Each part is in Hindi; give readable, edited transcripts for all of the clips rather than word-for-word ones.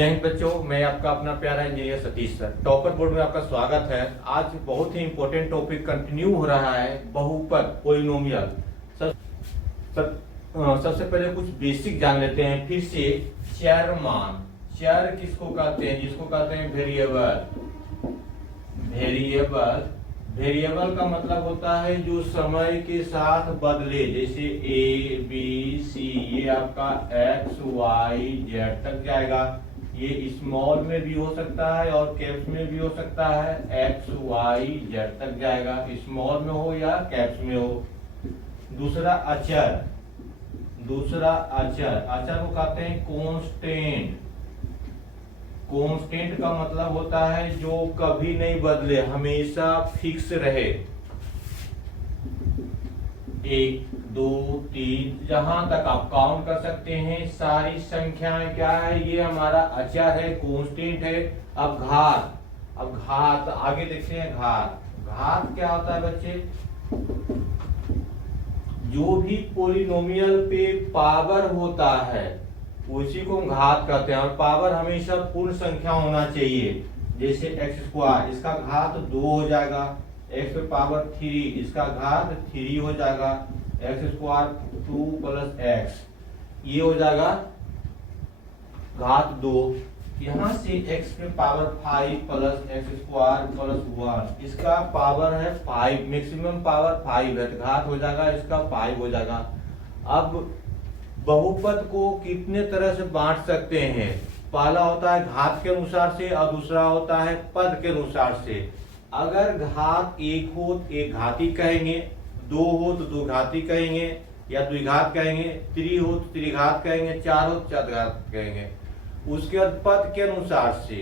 जय हिंद बच्चों, मैं आपका अपना प्यारा engineer Satish sir. Topper board में आपका स्वागत है। आज बहुत ही इंपॉर्टेंट टॉपिक कंटिन्यू हो रहा है, बहुपद पॉलिनोमियल। सबसे पहले कुछ बेसिक जान लेते हैं। फिर से चर मान, चर किसको कहते हैं? जिसको कहते हैं वेरिएबल। वेरिएबल का मतलब होता है जो समय के साथ बदले, जैसे ए बी सी, ये आपका एक्स वाई जेड तक जाएगा। ये स्मॉल में भी हो सकता है और कैप्स में भी हो सकता है। एक्स वाई जेड तक जाएगा, स्मॉल में हो या कैप्स में हो। दूसरा अचर, अचर को कहते हैं कांस्टेंट। कांस्टेंट का मतलब होता है जो कभी नहीं बदले, हमेशा फिक्स रहे। 1 2 3 जहां तक आप काउंट कर सकते हैं सारी संख्याएं क्या है, ये हमारा अचर है, कांस्टेंट है। अब घात आगे देखते हैं। घात क्या होता है बच्चे? जो भी पॉलिनोमियल पे पावर होता है उसी को हम घात कहते हैं, और पावर हमेशा पूर्ण संख्या होना चाहिए। जैसे एक्स स्क्वायर, इसका घात 2 हो जाएगा। एक्स पे पावर 3, इसका घात 3 हो जाएगा। एक्स स्क्वायर 2 प्लस एक्स, ये हो जाएगा घात 2। यहां से एक्स पे power 5 plus x square plus 1, इसका पावर है 5, मैक्सिमम पावर 5 है, तो घात हो जाएगा इसका 5 हो जाएगा। अब बहुपद को कितने तरह से बांट सकते हैं? पहला होता है घात के अनुसार से और दूसरा होता है पद के अनुसार से। अगर घात 1 हो तो एक घाती कहेंगे, 2 हो तो दो घाती कहेंगे या द्विघात कहेंगे, 3 हो तो त्रिघात कहेंगे, 4 हो तो चतुर्घात कहेंगे। उसके बाद पद के अनुसार से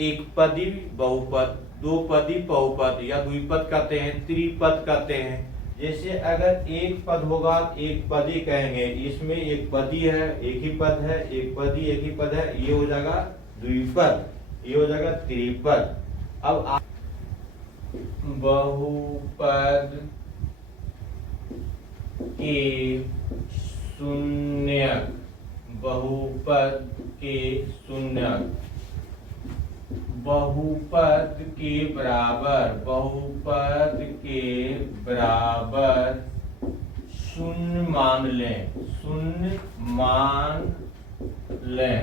एक पदी बहुपद, दो पदी बहुपद या द्विपद कहते हैं, त्रिपद कहते हैं। जैसे अगर एक पद होगा एक पदी कहेंगे, इसमें एक पदी है एक ही पद है, एक पदी एक ही पद है, ये हो जाएगा द्विपद, ये हो जाएगा त्रिपद। अब बहुपद के शून्यक, बहुपद के शून्यक, बहुपद के बराबर शून्य मान लें,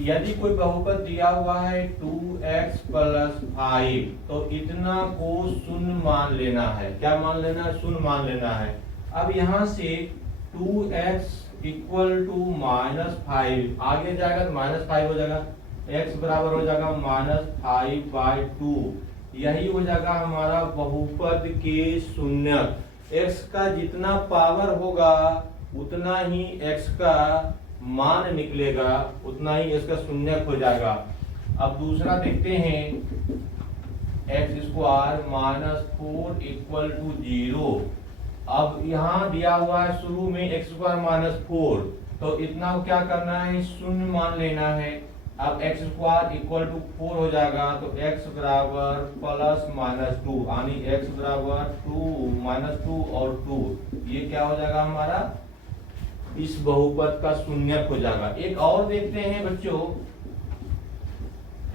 यदि कोई बहुपद दिया हुआ है 2x प्लस 5, तो इतना को शून्य मान लेना है। क्या मान लेना है? शून्य मान लेना है। अब यहां से 2x इक्वल टू -5 आगे जाएगा तो -5 हो जाएगा। x बराबर हो जाएगा -5/2, यही हो जाएगा हमारा बहुपद के शून्यक। x का जितना पावर होगा उतना ही x का मान निकलेगा, उतना ही इसका शून्यक हो जाएगा। अब दूसरा देखते हैं, एक्स स्क्वायर -4 इक्वल टू 0। अब यहाँ दिया हुआ है शुरू में एक्स स्क्वायर -4, तो इतना को क्या करना है? शून्य मान लेना है। अब एक्स स्क्वायर इक्वल टू 4 हो जाएगा, तो एक्स बराबर +-2, यानी एक्स बराबर 2 और 2, ये क्या हो जाएगा हमारा? इस बहुपद का शून्यक हो जाएगा। एक और देखते हैं बच्चों,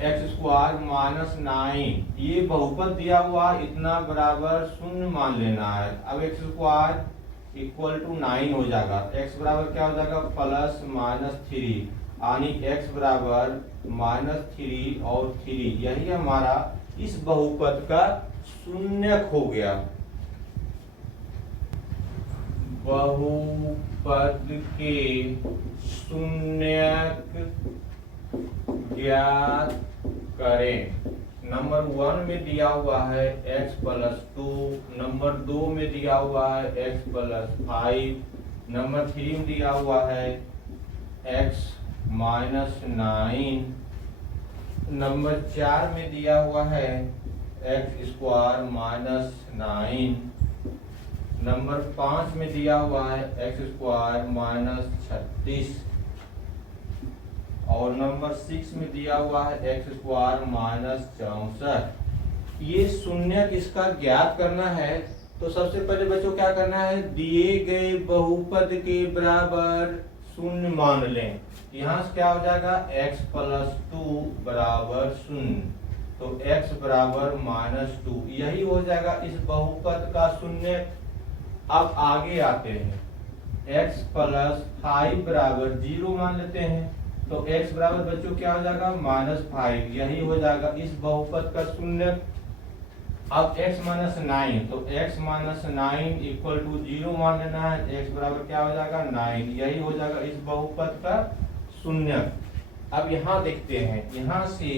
एक्स स्क्वायर -9, ये बहुपद दिया हुआ इतना बराबर शून्य मान लेना है। अब एक्स स्क्वायर इक्वल टू 9 हो जाएगा, एक्स बराबर क्या हो जाएगा? +-3, यानी एक्स बराबर -3 और 3, यही हमारा इस बहुपद का शून्यक हो गया। बहुपद के शून्यक ज्ञात करें। नंबर 1 में दिया हुआ है x + 2, नंबर 2 में दिया हुआ है x + 5, नंबर 3 में दिया हुआ है x -9, नंबर 4 में दिया हुआ है x स्क्वायर -9, नंबर 5 में दिया हुआ है x स्क्वायर -36, और नंबर 6 में दिया हुआ है x स्क्वायर -64। ये शून्यक इसका ज्ञात करना है, तो सबसे पहले बच्चों क्या करना है? दिए गए बहुपद के बराबर शून्य मान लें, यहाँ से क्या हो जाएगा x प्लस 2 बराबर शून्य, तो x बराबर -2 यही हो जाएगा इस बहुपद का शून्य। अब आगे आते हैं, x प्लस 5 बराबर 0 मान लेते हैं, तो x बराबर बच्चों क्या हो जाएगा -5 यही हो जाएगा इस बहुपद का शून्य। अब x माइनस 9, तो x माइनस 9 इक्वल टू 0 मान लेना है, x बराबर क्या हो जाएगा 9 यही हो जाएगा इस बहुपद का शून्य। अब यहाँ देखते हैं, यहाँ से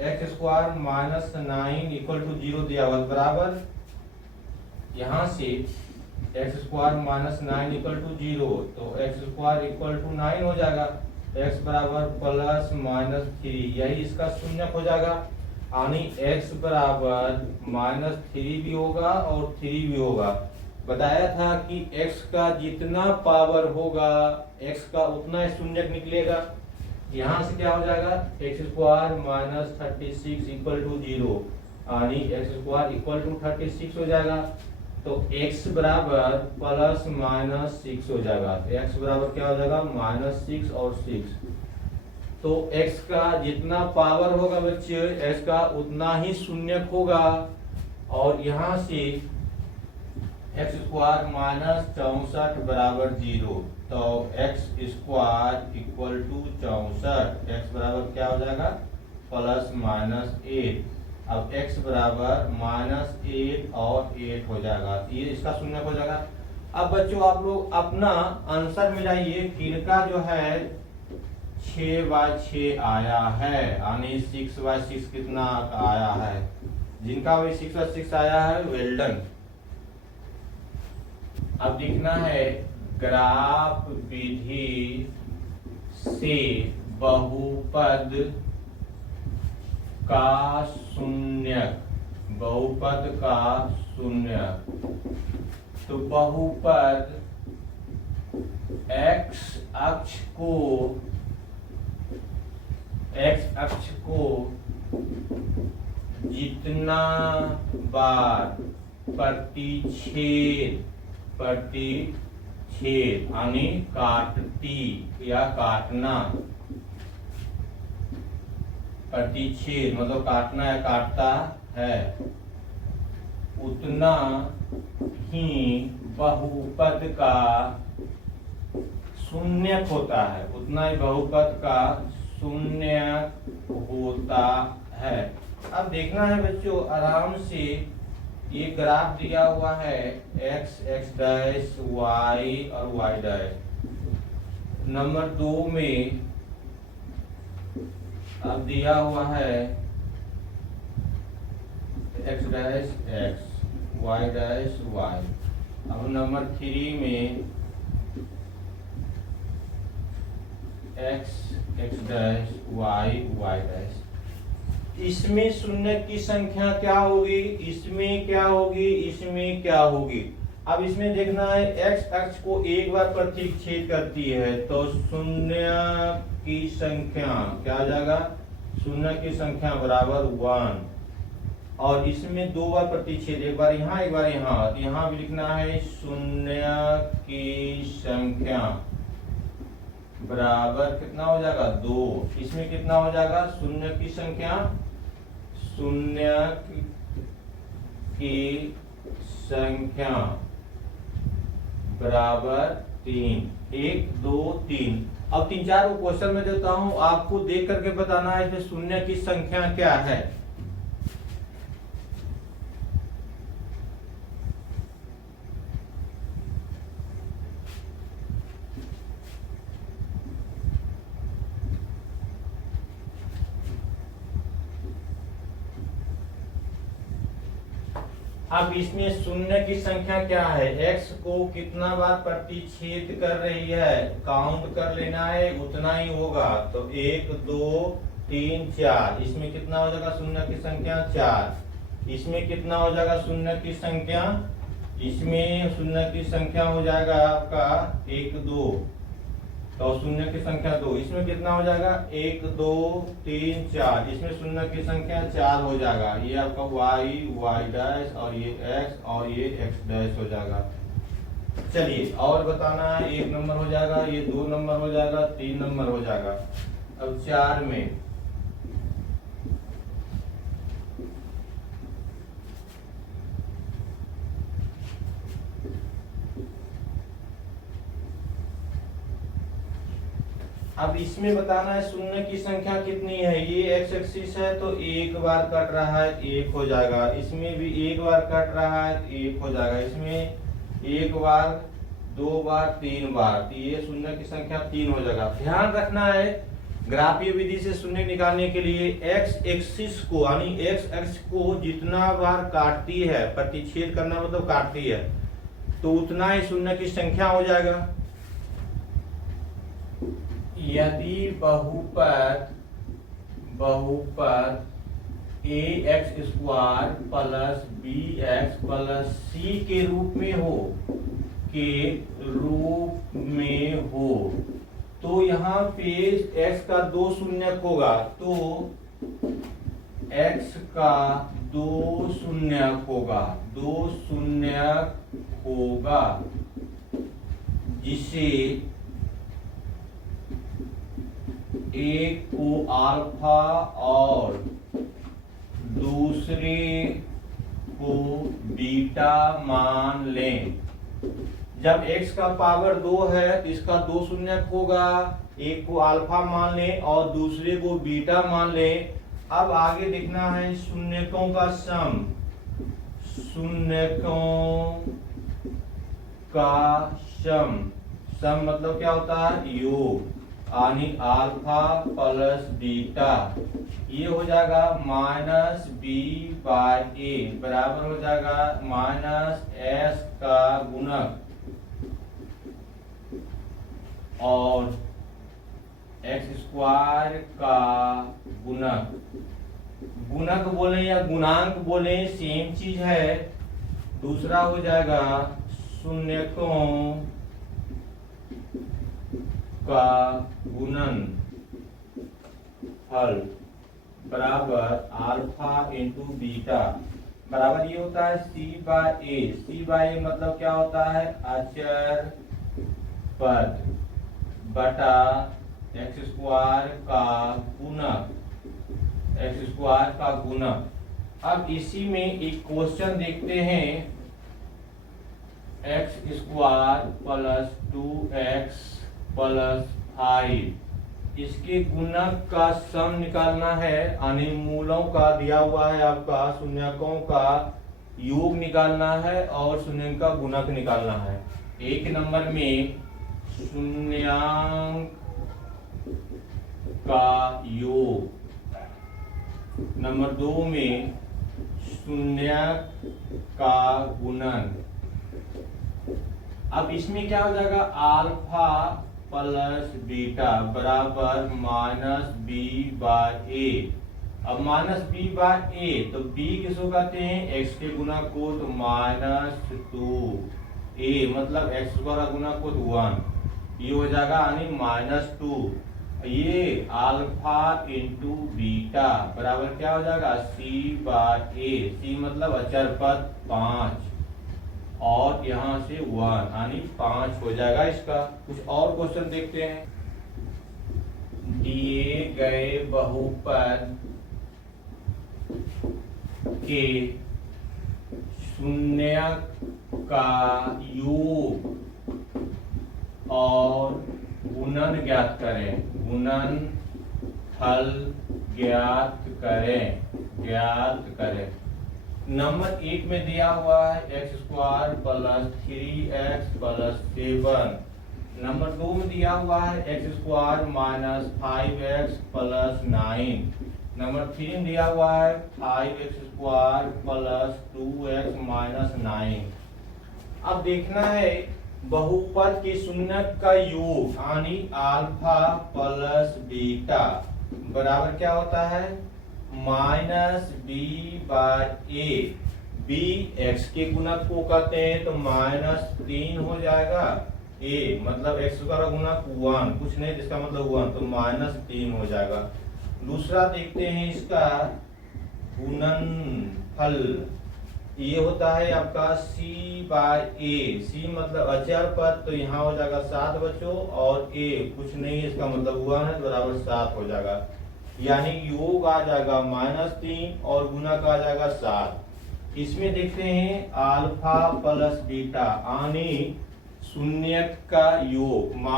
x square minus 9 equal to 0 दिया हुआ बराबर, यहाँ से x square minus 9 equal to 0, तो एक्स स्क्वायर इक्वल टू 9 हो जाएगा, x बराबर प्लस -3 यही इसका शून्य हो जाएगा, यानी x बराबर -3 भी होगा और 3 भी होगा। बताया था कि x का जितना पावर होगा x का उतना शून्य निकलेगा। यहाँ से क्या हो जाएगा x square minus 36 equal to 0, यानी एक्स स्क्वायर इक्वल टू 36 हो जाएगा, तो x बराबर प्लस -6 हो जाएगा, x बराबर क्या हो जाएगा -6 और 6, तो x का जितना पावर होगा बच्चे x का उतना ही शून्य होगा, और यहाँ से एक्स स्क्वायर माइनस 64 बराबर 0, तो x square equal to 64, x बराबर क्या हो जाएगा +8, अब x बराबर -8 और 8 हो जाएगा, ये इसका शून्य हो जाएगा। अब बच्चों आप लोग अपना आंसर मिलाइए, किनका जो है 6/6 आया है, यानी 6/6 कितना आया है, जिनका वही 6/6 आया है वेल डन। अब देखना है ग्राफ विधि से बहुपद का शून्य, बहुपद का शून्य, तो बहुपद x अक्ष को जितना बार प्रतिच्छेद यानी काटती या काटना, प्रतिच्छेद मतलब काटना या काटता है, उतना ही बहुपद का शून्य होता है, उतना ही बहुपद का शून्य होता है। अब देखना है बच्चों आराम से, ये ग्राफ दिया हुआ है x डैश y और y डैश, नंबर 2 में अब दिया हुआ है x dash x y dash y, अब नंबर 3 में x डैश y डैश। इसमें शून्य की संख्या क्या होगी, इसमें क्या होगी, इसमें क्या होगी। अब इसमें देखना है x अक्ष को एक बार प्रतिच्छेद करती है, तो शून्य की संख्या क्या आ जाएगा, शून्य की संख्या बराबर 1, और इसमें 2 बार प्रतिच्छेद, एक बार यहाँ एक बार यहाँ, यहाँ भी लिखना है शून्य की संख्या बराबर कितना हो जाएगा 2, इसमें कितना हो जाएगा शून्य की संख्या, शून्य की संख्या बराबर 3, 1 2 3। अब 3-4 को क्वेश्चन में देता हूं, आपको देख करके बताना है इसमें शून्य की संख्या क्या है। अब इसमें शून्य की संख्या क्या है, x को कितना बार प्रतिच्छेद कर रही है, काउंट कर लेना है, उतना ही होगा, तो 1 2 3 4, इसमें कितना हो जाएगा शून्य की संख्या 4, इसमें कितना हो जाएगा शून्य की संख्या, इसमें शून्य की संख्या हो जाएगा आपका 1 2, तो शून्य की संख्या 2, इसमें कितना हो जाएगा 1 2 3 4, इसमें शून्य की संख्या 4 हो जाएगा, ये आपका y डैश और ये x और ये x डैश हो जाएगा। चलिए और बताना है, 1 नंबर हो जाएगा, ये 2 नंबर हो जाएगा, 3 नंबर हो जाएगा। अब 4 में अब इसमें बताना है शून्य की संख्या कितनी है। ये एक्स एक्सिस है तो एक बार कट रहा है, 1 हो जाएगा। इसमें भी एक बार कट रहा है, 1 हो जाएगा। इसमें एक बार, 2 बार, 3 बार, तो ये शून्य की संख्या 3 हो जाएगा। ध्यान रखना है ग्राफीय विधि से शून्य निकालने के लिए एक्स एक्सिस को यानी एक्स एक्स को जितना बार काटती है, प्रतिच्छेद करना मतलब काटती है, तो उतना ही शून्य की संख्या हो जाएगा। यदि बहुपद A X square plus B X plus C के रूप में हो तो यहाँ पे x का 2 शून्यक होगा, तो x का 2 शून्यक होगा, जिसे एक को अल्फा और दूसरे को बीटा मान लें। जब x का पावर 2 है तो इसका 2 शून्यक होगा, एक को अल्फा मान लें और दूसरे को बीटा मान लें। अब आगे देखना है शून्यकों का सम। सम मतलब क्या होता है, योग, यानी अल्फा प्लस बीटा। ये हो जाएगा माइनस बी बाय ए बराबर हो जाएगा माइनस एस का गुणक और एक्स स्क्वायर का गुणक। गुणक बोले या गुणांक बोले सेम चीज है। दूसरा हो जाएगा शून्यकों का गुणनफल बराबर अल्फा इंटू बीटा बराबर ये होता है सी बाय ए। सी बाय ए मतलब क्या होता है, अचर पद बटा एक्स स्क्वायर का गुणक। अब इसी में एक क्वेश्चन देखते हैं, x square plus 2x plus 5, इसके गुणक का सम निकालना है, यानी मूलों का दिया हुआ है आपका, शून्यकों का योग निकालना है और शून्य का गुणक निकालना है। 1 नंबर में शून्यांक का योग, नंबर 2 में शून्यक का गुणन। अब इसमें क्या हो जाएगा, अल्फा प्लस बीटा बराबर माइनस बी बाय ए। अब माइनस बी बाय ए तो बी किसको कहते हैं, एक्स के गुणक को, तो माइनस 2a मतलब एक्स का गुणक को 1, ये हो जाएगा यानी माइनस 2। ये अल्फा इंटू बीटा बराबर क्या हो जाएगा, सी बाय ए। सी मतलब अचर पद 5 और यहाँ से 1 यानी 5 हो जाएगा इसका। कुछ और क्वेश्चन देखते हैं। दिए गए बहुपद के शून्यक का योग और गुणन ज्ञात करें। गुणनफल ज्ञात करें। नंबर 1 में दिया हुआ है x square plus 3x plus 7। Number 2 में दिया हुआ है x square minus 5x plus 9। Number 3 में दिया हुआ है 5x square plus 2x minus 9। अब देखना है बहुपद के शून्यक का योग यानी अल्फा प्लस बीटा बराबर क्या होता है, माइनस बी बाय ए। बी एक्स के गुणक को कहते हैं तो माइनस 3 हो जाएगा, ए मतलब एक्स का गुणक 1, कुछ नहीं जिसका मतलब 1, तो माइनस 3 हो जाएगा। दूसरा देखते हैं इसका गुणनफल ये होता है आपका c बाय ए। c मतलब अचर पद, तो यहाँ हो जाएगा 7 बच्चों, और a कुछ नहीं है, इसका मतलब 1 है, बराबर 7 हो जाएगा। यानी योग आ जाएगा -3 और गुना का आ जाएगा 7। इसमें देखते हैं अल्फा प्लस बीटा यानी शून्यक का योग -b/a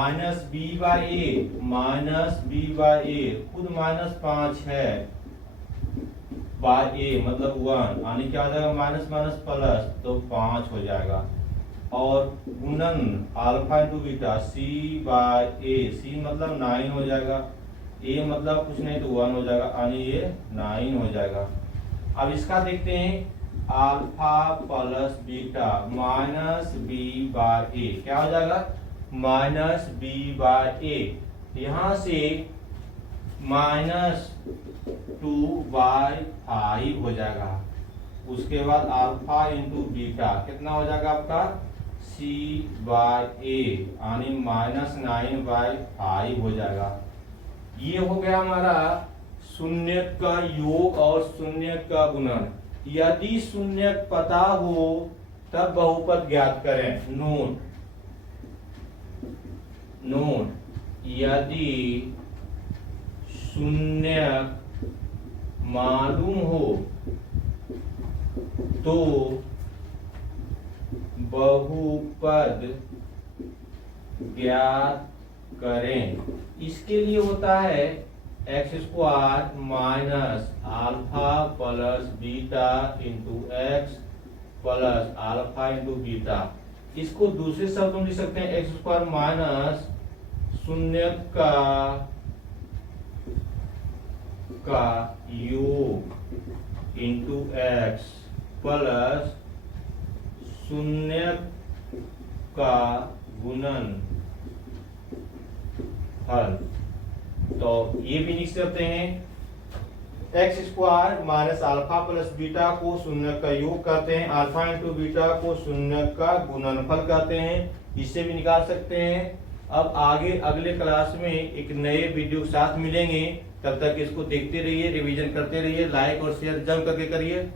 खुद -5 है, बाय ए मतलब 1 यानी क्या हो जाएगा, माइनस माइनस प्लस, तो 5 हो जाएगा। और गुणन alpha into beta c/a, c मतलब 9 हो जाएगा, a मतलब कुछ नहीं तो 1 हो जाएगा, यानी ये 9 हो जाएगा। अब इसका देखते हैं अल्फा प्लस बीटा -b/a, क्या हो जाएगा, -b/a। यहाँ से -2/5 हो जाएगा। उसके बाद अल्फा इंटू बीटा कितना हो जाएगा आपका, c/a यानी -9/5 हो जाएगा। ये हो गया हमारा शून्यक का योग और शून्यक का गुणन। यदि शून्यक पता हो तब बहुपद ज्ञात करें। नोट यदि शून्यक मालूम हो तो बहुपद ज्ञात करें। इसके लिए होता है x² minus alpha plus beta into x plus alpha into beta. इसको दूसरे शब्द में लिख सकते हैं x² माइनस शून्यक का योग इंटू एक्स प्लस शून्यक का गुणन हल। तो ये भी लिख सकते हैं x² minus alpha plus beta को शून्यक का योग करते हैं, अल्फा इंटू बीटा को शून्यक का गुणनफल करते हैं, इससे भी निकाल सकते हैं। अब आगे अगले क्लास में एक नए वीडियो के साथ मिलेंगे, तब तक इसको देखते रहिए, रिवीजन करते रहिए, लाइक और शेयर जम करके करिए।